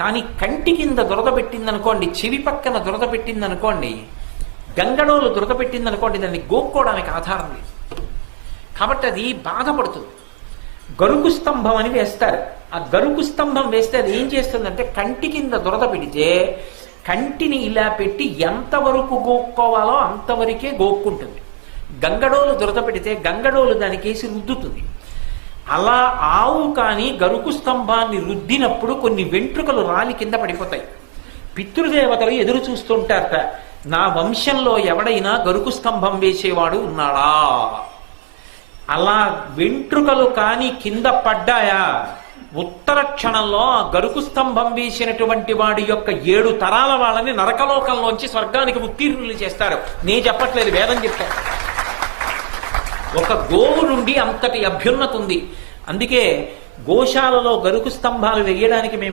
కానీ కంటి కింద దురద పెట్టిందనుకోండి, చెవి పక్కన దురద పెట్టిందనుకోండి, గంగడోలు దురద పెట్టిందనుకోండి, దాన్ని గోక్కోవడానికి ఆధారం లేదు. కాబట్టి అది బాధపడుతుంది. గరుకు స్తంభం అని వేస్తారు. ఆ గరుకు స్తంభం వేస్తే అది ఏం చేస్తుందంటే కంటి కింద దురద పెడితే కంటిని ఇలా పెట్టి ఎంతవరకు గోక్కోవాలో అంతవరకే గోక్కుంటుంది. గంగడోలు దురద పెడితే గంగడోలు దానికేసి రుద్దుతుంది. అలా ఆవు కానీ గరుకు స్తంభాన్ని రుద్దినప్పుడు కొన్ని వెంట్రుకలు రాలి కింద పడిపోతాయి. పితృదేవతలు ఎదురు చూస్తుంటారట, నా వంశంలో ఎవడైనా గరుకు స్తంభం వేసేవాడు ఉన్నాడా. అలా వెంట్రుకలు కానీ కింద పడ్డాయా, ఉత్తర క్షణంలో ఆ గరుకు స్తంభం వేసినటువంటి వాడి యొక్క 7 తరాల వాళ్ళని నరకలోకంలోంచి స్వర్గానికి ఉత్తీర్ణులు చేస్తారు. నేను చెప్పట్లేదు, వేదం చెప్తాను. ఒక గోవు నుండి అంతటి అభ్యున్నతి ఉంది. అందుకే గోశాలలో గరుకు స్తంభాలు వేయడానికి మేము